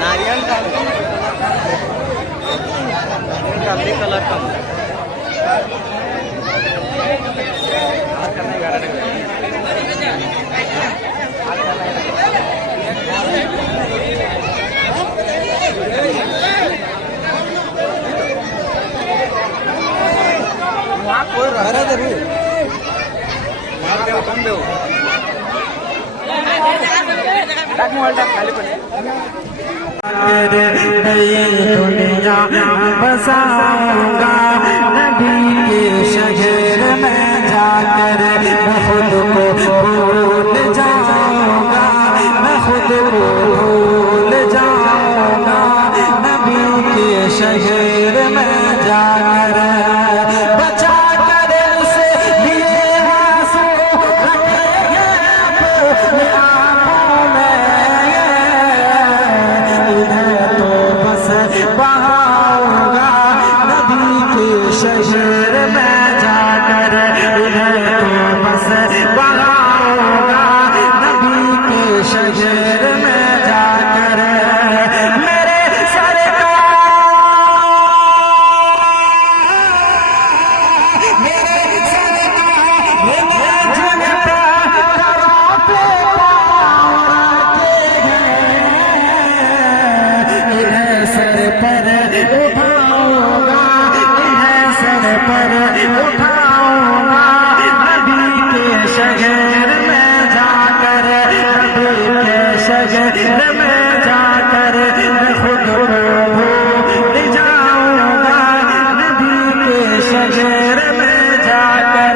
नारियल का कलर कम दुनिया बसाऊंगा नबी के शहर में जाकर मैं खुद को भूल जाऊंगा, मैं खुद को भूल जाऊंगा नबी के शहर में जाकर बचा कर उसे लिए आंसू रखेंगे अपने आंखों में, इन्हें तो बस बहाऊंगा नबी के शहर में जाकर, इन्हें तो बस बहाऊंगा नबी के शहर में जाकर। मेरे उठाऊंगा नबी के शहर में जाकर, नबी के शहर में जाकर मैं खुद को भूल जाऊंगा नबी के शहर में जाकर।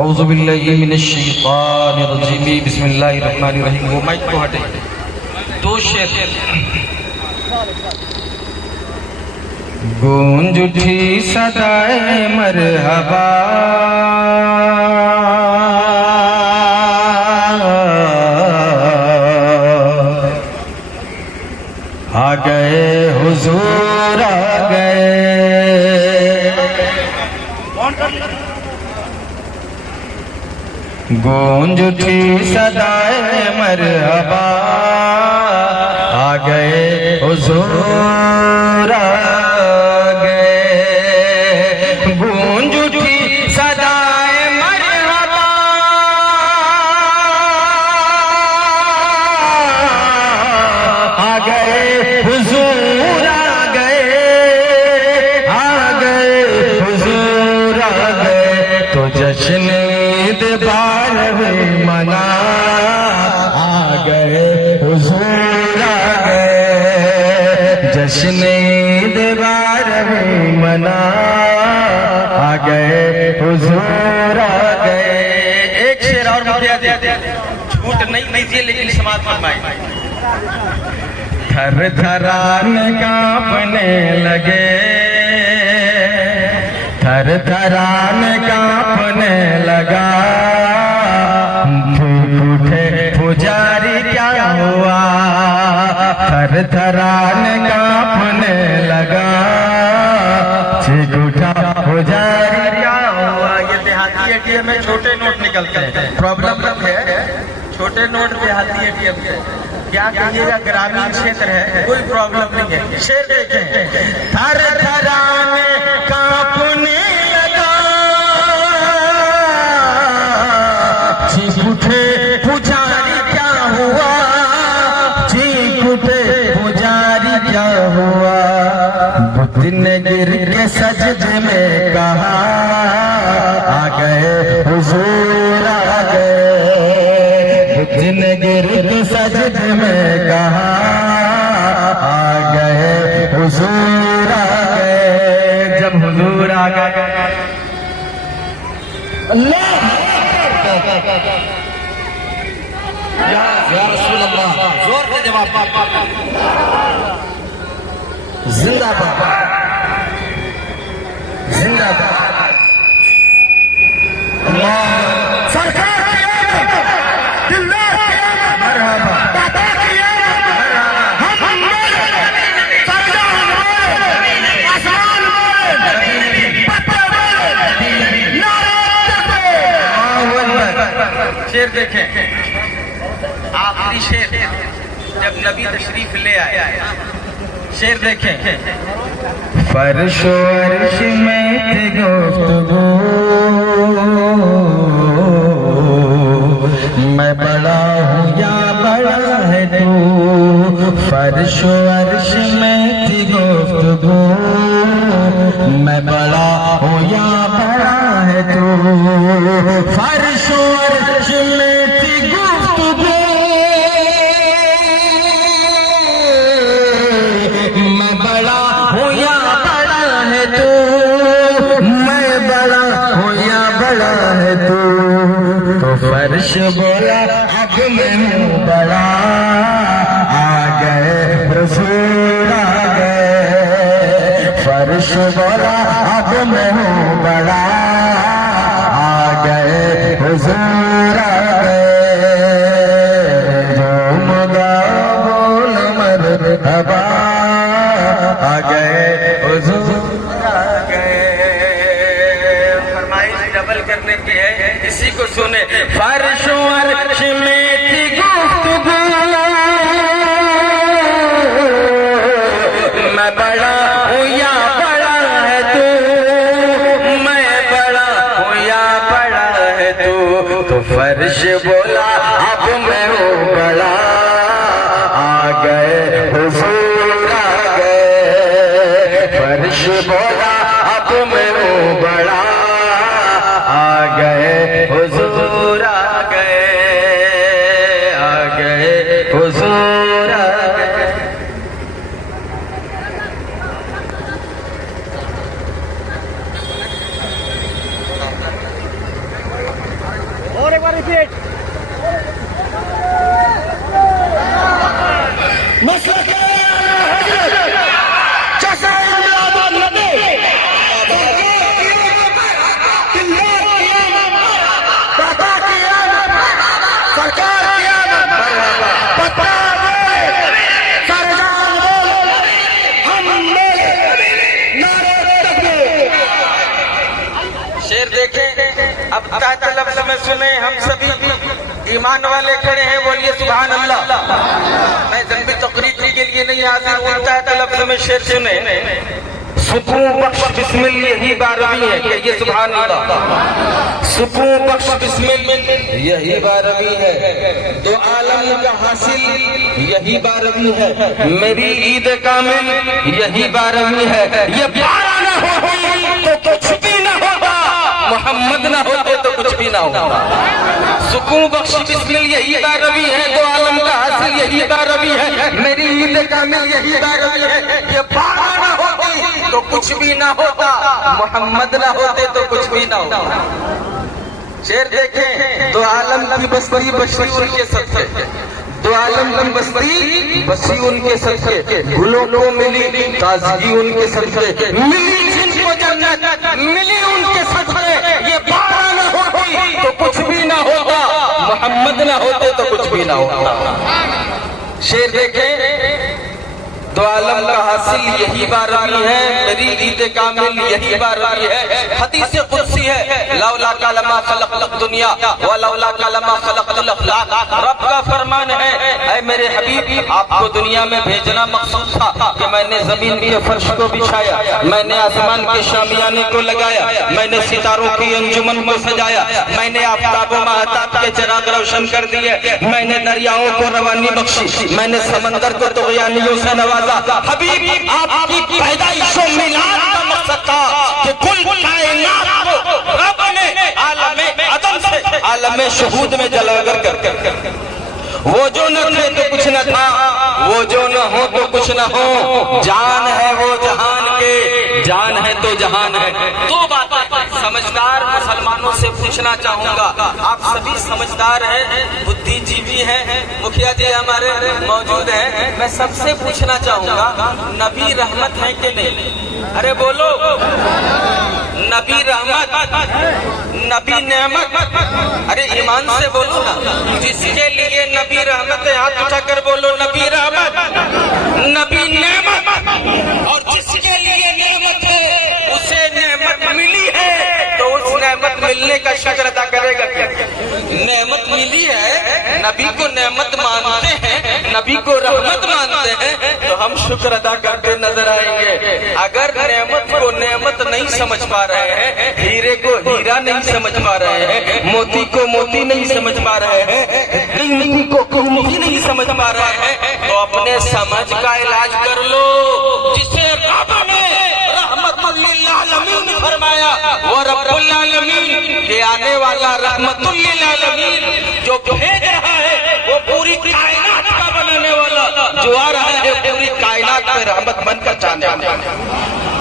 औज़ु बिल्लाहि मिनश शैतानिर रजीम, बिस्मिल्लाहिर रहमानिर रहीम। वो माइक को हटे। दो शेर। गूंज उठी सदाए मरहबा, आ गए हुजूर आ गए। गूंज उठी सदाए मरहबा, आ गए हुजूर आ गए। गूंज उठी सदाए मरहबा, आ गए हुजूर आ गए, आ गए हुजूर आ गए। तो जश्न ईद बारहवीं मना, आ गए हुजूर आ गए। जश्न ईद बारहवीं मना, आ गए हुजूर आ गए। एक शेर और मुझे दे, झूठ नहीं दिए लेकिन समाज फरमाए। थर थरान कांपने लगे, थर थरान कांपने लगा। उठे पुजारी क्या हुआ, थर थरान कांपने लगा। उठा पुजारी क्या हुआ। ये देहाती एटीएम में छोटे नोट निकलते हैं, प्रॉब्लम है छोटे नोट देहाती एटीएम से। क्या कहिएगा, ग्रामीण क्षेत्र है, कोई प्रॉब्लम नहीं है। शेर देखें। थर थरान कांपने लगा, चीख उठे पुजारी क्या हुआ, चीख उठे पुजारी क्या हुआ। बुद्ध ने गिर के सजदे में कहा, आ गए हुजूर आ गए। बुद्ध ने गिर के सजदे में कहा, आ गए हुजूर आ गए। जब हुजूर आ गए, अल्लाह या रसूल अल्लाह, जोर से जवाब। जिंदाबाद जिंदाबाद। अल्लाह शेर देखें, आखिरी शेर जब नबी तशरीफ ले आए, शेर देखें। फर्श अर्श में थी गुफ्तगू, मैं बड़ा हूँ या बड़ा है तू। फर्श अर्श में थी गुफ्तगू, मैं बड़ा हूँ या बड़ा है तू। फर्श अर्श में थी गुफ्तगू, मैं बड़ा हूँ या बड़ा है तू। मैं बड़ा हूँ या बड़ा है तू। तो फर्श बोला अब मैं हूँ बड़ा, आ गए हुजूर आ गए। फर्श बोला अब मैं हूँ बड़ा, आ गए हुजूर आ गए। जो मुदा बोल मरहबा, आ गए हुजूर आ गए। फरमाइश डबल करने की है, इसी को सुने। फर्श अर्श में थी गुफ्तगू, मैं बड़ा हूँ या बड़ा है तू। मैं बड़ा हूँ या बड़ा है तू। तो फर्श बोला अब मैं हूँ बड़ा, आ गए हुजूर आ गए। फर्श बोला अब मैं हूँ बड़ा, आ गए हुजूर आ गए। आ गए हुजूर आ गए। और एक बार रिपीट। शेर देखें, अब तहत लफ्ज में सुने। हम सभी ईमान वाले खड़े हैं, बोलिए सुभान अल्लाह। मैं जन्मी तकरीर के लिए नहीं हाजिर हूँ। तहत लफ्ज में शेर सुने। सुकून बख्श बिस्मिल यही बारहवीं है, कहिए सुभान अल्लाह। सुकून बख्श बिस्मिल यही बारहवीं है, दो आलम का हासिल यही बारहवीं है, मेरी ईद कामिल यही बारहवीं है। ये 12 न हो तो कुछ भी न होगा, मोहम्मद न होते तो कुछ भी ना होगा। सुकून बख्श बिस्मिल यही बारहवीं है, दो आलम का हासिल यही बारहवीं है, मेरी ईद कामिल यही बारहवीं है। ये 12 न होती तो कुछ भी ना होता, मोहम्मद ना होते तो कुछ भी ना होता। शेर देखें, दो आलम की बस्ती बसी उनके सदके, दो आलम की बस्ती बसी उनके सदके, गुलों को मिली ताजगी उनके सदके, मिली जिनको जन्नत मिली उनके सदके। ये 12 न होती तो कुछ भी ना होता, मोहम्मद ना होते तो कुछ भी ना होता। शेर देखें, दो आलम का हासिल यही बारहवीं है, मेरी ईद कामिल यही बारहवीं है। हदीस कुदसी है, लौला का लमा खलक़त दुनिया व लौला का लमा खलक़तुल अखलाक। रब का फरमान है, ऐ मेरे हबीब आपको दुनिया में भेजना मकसूद था कि मैंने जमीन के फर्श को बिछाया, मैंने आसमान के शामियाने को लगाया, मैंने सितारों की अंजुमन को सजाया, मैंने आफताब व महताब के चिराग रोशन कर दिए, मैंने दरियाओं को रवानी बख्शी, मैंने समंदर को तुग़यानियों से नवाजा। हबीब आपकी पैदाइश और मिलाद का मकसद था कि कुल कायनात को रब ने आलमे अदम से आलमे शहूद में जलागर कर वो जो न थे तो कुछ न था, वो जो न हो तो कुछ न हो, जान है वो जहान के, जान है तो जहान है। दो बातें समझदार मुसलमानों से पूछना चाहूंगा, आप सभी समझदार हैं, बुद्धिजीवी हैं, मुखिया जी हमारे मौजूद हैं, मैं सबसे पूछना चाहूंगा, नबी रहमत है कि नहीं? अरे बोलो, नबी रहमत, नबी नेमत, अरे ईमान से बोलो ना। जिसके लिए नबी रहमत है हाथ उठाकर बोलो नबी रहमत, नबी नेमत। और जिसके लिए नेमत है उसे नेमत मिली है तो उस नेमत मिलने का शुक्र अदा करेगा क्या? नेमत मिली है, नबी को नेमत मानते हैं, नबी को रहमत मानते हैं, तो हम शुक्र अदा करते नजर आएंगे। अगर नेमत को नेमत नहीं समझ पा रहे हैं, हीरे को हीरा नहीं समझ पा रहे हैं, मोती को मोती नहीं समझ पा रहे हैं, कीमती को कीमती नहीं समझ पा रहे हैं, तो अपने समझ का इलाज कर लो। जिसे रब ने रहमतुल लिल आलमीन फरमाया, वो रब्बुल आलमीन के आने वाला रहमतुल लिल आलमीन जो भेज रहा है, वो पूरी कायनात का बनाने वाला जो आ रहा है, पूरी कायनात में रहमत बनकर जाने वाला,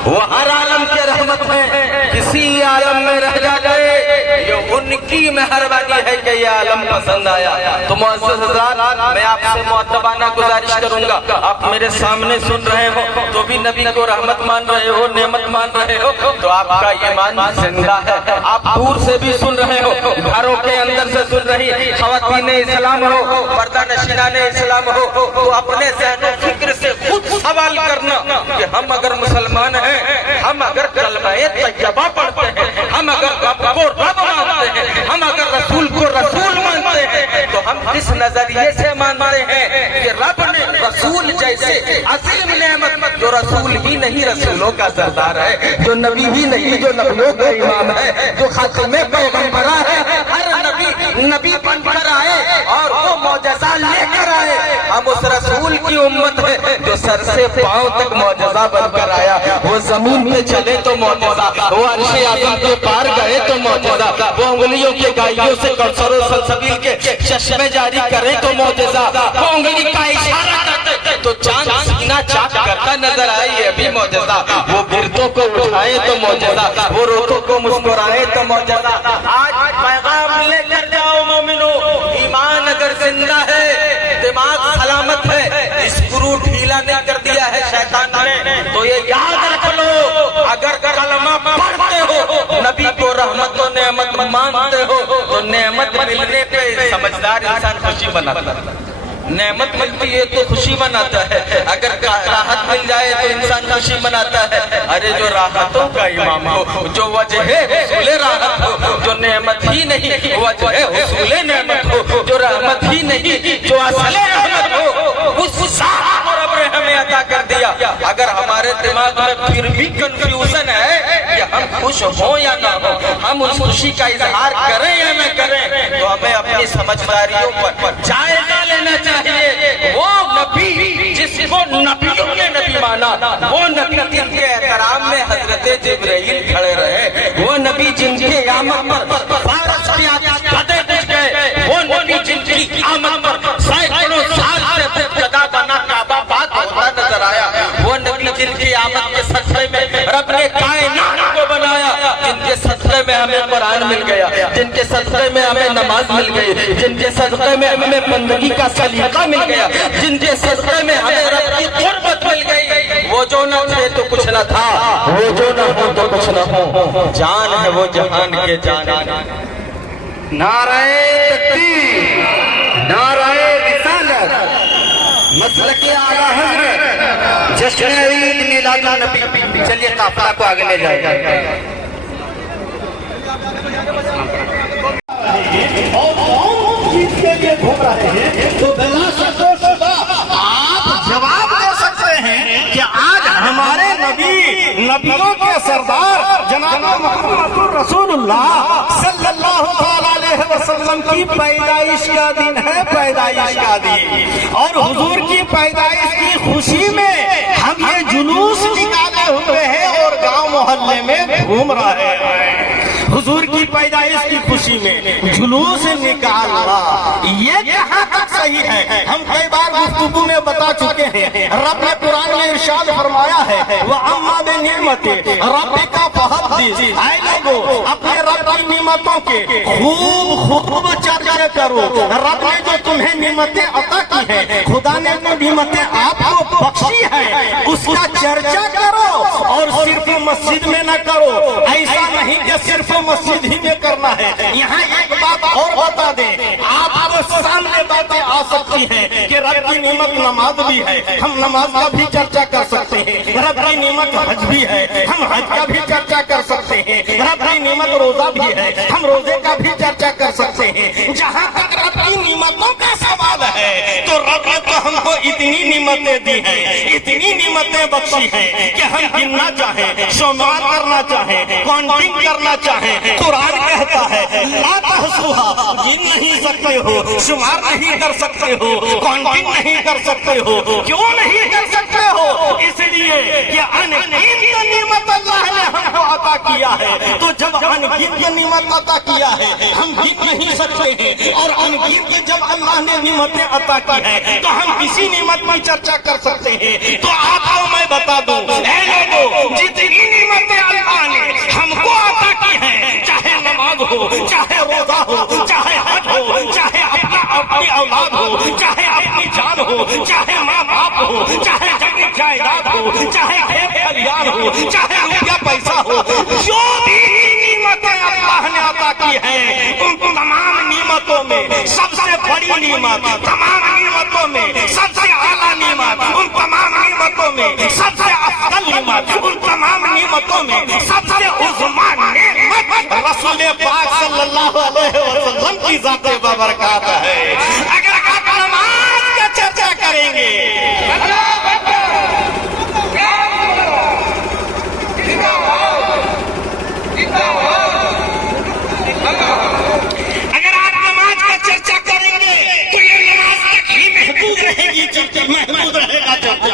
वो हर आलम के रहमत है। किसी आलम में रह जाए, ये उनकी मेहरबानी है कि ये आलम पसंद आया। तो मुअज़्ज़ज़ हज़रात, मैं आपसे मुअद्दबाना गुजारिश करूंगा, आप मेरे सामने सुन रहे हो तो भी नबी को रहमत मान रहे हो, नेमत मान रहे हो, तो आपका ईमान जिंदा है। आप दूर से भी सुन रहे हो, घरों के अंदर से सुन रही ख़वातीन इस्लाम हो, पर्दा नशीनान इस्लाम हो, तो अपने ज़हन फिक्र से खुद सवाल करना कि हम अगर मुसलमान हैं, हम अगर कलमा-ए तैयबा पढ़ते हैं, हम अगर रब को रब मानते हैं, हम अगर रसूल को रसूल मानते हैं, तो हम किस नजरिए से मानते हैं कि रब ने रसूल जैसे अजीम नेमत, जो रसूल ही नहीं रसूलों का सरदार है, जो नबी ही नहीं जो नबियों का इमाम है, जो खातिमे पैगंबरा है, हर नबी बनकर आए और वो मौजज़ा लेकर आए। हम उस रसूल की उम्मत है जो सर से पांव तक मौजज़ा बनकर आया। वो जमीन पे चले तो मौजज़ा, वो अर्श-ए आज़म के पार गए तो मौजज़ा, वो उंगलियों के गाइयों से कौसर और सलसबील के चश्मे जारी करें तो मौजज़ा, वो उंगली का इशारा करते तो चांद सीना चाक करता नजर आए, ये भी मौजज़ा, वो गिरतों को उठाए तो मौजज़ा, वो रोतों को मुस्कुराए तो मौजज़ा। आज पैगाम लेकर जाओ मोमिनो, ईमान अगर जिंदा है, दिमाग सलामत है, स्क्रू ढीला नहीं कर दिया है शैतान ने, तो ये याद रख लो, अगर कलमा पढ़ते हो, नबी को रहमत और नेमत मानते हो, तो नेमत मिलने पे समझदार इंसान खुशी मनाता है। नेमत मिलती है तो खुशी मनाता है, अगर राहत मिल जाए तो इंसान खुशी मनाता है। अरे जो राहतों का इमाम हो, जो वजह हुसूल राहत हो, जो नेमत ही नहीं वजह हुसूल नेमत हो, जो रहमत ही नहीं जो असल रहमत हो, उस साथ को रब ने हमें अता कर दिया। अगर हमारे दिमाग में फिर भी कंफ्यूजन है कि हम खुश हो या ना हो, हम उस खुशी का इजहार करें या न करें, तो हमें अपनी समझदारियों पर जायजा लेना चाहिए। वो नबी जिसको नबियों ने नबी माना, वो नबी जिनके एहतराम में हजरत जिब्राइल खड़े रहे, वो नबी जिनके आमद पर फारस के गदे बिछ गए, वो नबी जिनकी आमद पर सैकड़ों साल से गदा बना काबा बात होता नजर आया, वो नबी जिनकी आमद के सदक़े में रब ने कायनात को बनाया, जिनके सदक़े में हमें कुरान मिल गया, जिनके सदक़े में हमें नमाज मिल गई, जिनके सदक़े में हमें बंदगी का सलीका मिल गया, जिनके सदक़े में हमें रब की कुर्बत मिल गई। वो जो न थे तो कुछ न था, वो जो न हो तो कुछ न हो, जान है वो जहान के जान। नाराए तकबीर, नाराए रिसालत, मसलके आला हज़रत, जश्न ईद मिलादुन नबी। चलिए काफिला को आगे ले जाए। और कौन जीत के लिए घूम रहे हैं, तो बिला शुबा आप जवाब दे सकते हैं कि आज हमारे नबियों के सरदार जनाब मोहम्मद रसूलुल्लाह सल्लल्लाहु अलैहि वसल्लम की पैदाइश का दिन है, पैदाइश का दिन, और हुजूर की पैदाइश की खुशी में हम ये जुलूस निकाले हुए हैं और गांव मोहल्ले में घूम रहे हैं। हुजूर की पैदाइश की खुशी में जुलूस निकालना, ये कहाँ तक सही है? हम कई बार गुफ्तगू में बता चुके हैं, रब ने कुरान में इरशाद फरमाया है, वह अम्मा बे निअमते रब का फहदिस, ऐ लोगों अपने रब की नियमतों के खूब चर्चा करो। रब ने जो तुम्हें नियमतें अता की है, खुदा ने जो नियमतें आपको बख्शी है, उसका चर्चा करो, और सिर्फ मस्जिद में न करो। ऐसा नहीं कि सिर्फ मस्जिद ही में करना है। यहाँ एक बात और बता दें, आपको सामने बातें आ सकती सकती है कि रब की नेमत नमाज भी है, हम नमाज का भी चर्चा कर सकते हैं। रब की नेमत हज भी है, हम हज का भी चर्चा कर सकते हैं। रब की नेमत रोजा भी है, हम रोजे का भी चर्चा कर सकते हैं। जहाँ तक रब की नेमतों का सवाल है तो रब ने तो हमको इतनी नेमतें दी हैं, इतनी नेमतें बख्शी हैं कि हम गिनना चाहें, शुमार करना चाहें, काउंटिंग करना चाहें, कुरान कहता है ला तहसूहा, गिन नहीं सकते हो, शुमार नहीं कर सकते हो, काउंटिंग नहीं कर सकते हो। क्यों नहीं कर सकते हो? इसलिए कि अनगिनत नेमत अल्लाह ने हमको अता किया है। तो जब अनगिनत नेमत अता किया है हम गिन नहीं सकते हैं, और अनगिनत जब अल्लाह ने नेमतें अता की है तो हम इसी नेमत की चर्चा कर सकते हैं। तो आपको मैं बता दूं, ऐ लोगों, जितनी नेमतें अल्लाह ने हमको अता की है, चाहे नमाज हो, चाहे रोजा हो, चाहे हज हो, चाहे अपनी औलाद हो, चाहे अपनी जान हो, चाहे माँ बाप हो, चाहे जमीन जायदाद हो, चाहे खेत खलियान हो, चाहे रुपया पैसा हो, जो भी नेमतें अल्लाह ने अता की है उन तमाम नेमतों में सबसे बड़ी नेमत, तमाम नेमतों में सबसे आला नेमत, उन तमाम नेमतों में सबसे अफजल नेमत, उन तमाम नेमतों में सबसे उज़्मा नेमत रसूल पाक सल्लल्लाहु अलैहि वसल्लम की ज़ात बबरकात है। अगर आप नमाज का चर्चा करेंगे, अगर आप नमाज का चर्चा करेंगे तो ये नमाज तक ही महदूद रहेगी, चर्चा महदूद रहेगा चर्चा।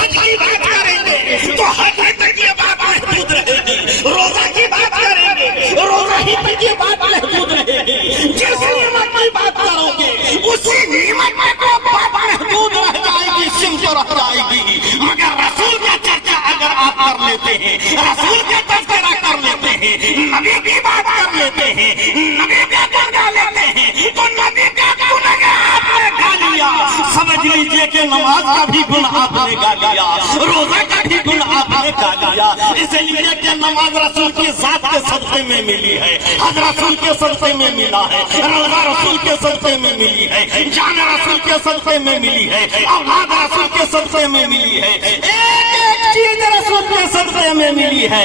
हज की बात करेंगे तो हज तक ये बात महदूद रहेगी, रोजा की बात करेंगे रोजा ही तक ये बात महदूद रहेगी। जिस नियमत की बात करोगे उसी नियमत में को बात महदूद रह जाएगी, सिमत रह जाएगी। मगर रसूल का चर्चा अगर आप कर लेते हैं, रसूल का तज़किरा कर लेते हैं, नबी की बात कर लेते हैं, नबी का गुण गा लेते हैं, तो नबी का गुण आपने गा लिया, समझ लीजिए कि नमाज का भी गुण आपने गा लिया, रोजा का भी गुण आपने गा लिया। इसलिए कि नमाज रसूल की जात के सदक़े में मिली है, हज रसूल के सदक़े में मिला है, रोजा रसूल के सदक़े में मिली है, जान रसूल के सदक़े में मिली है, औलाद रसूल के सदक़े में मिली है, एक एक चीज रसूल के सदक़े में मिली है।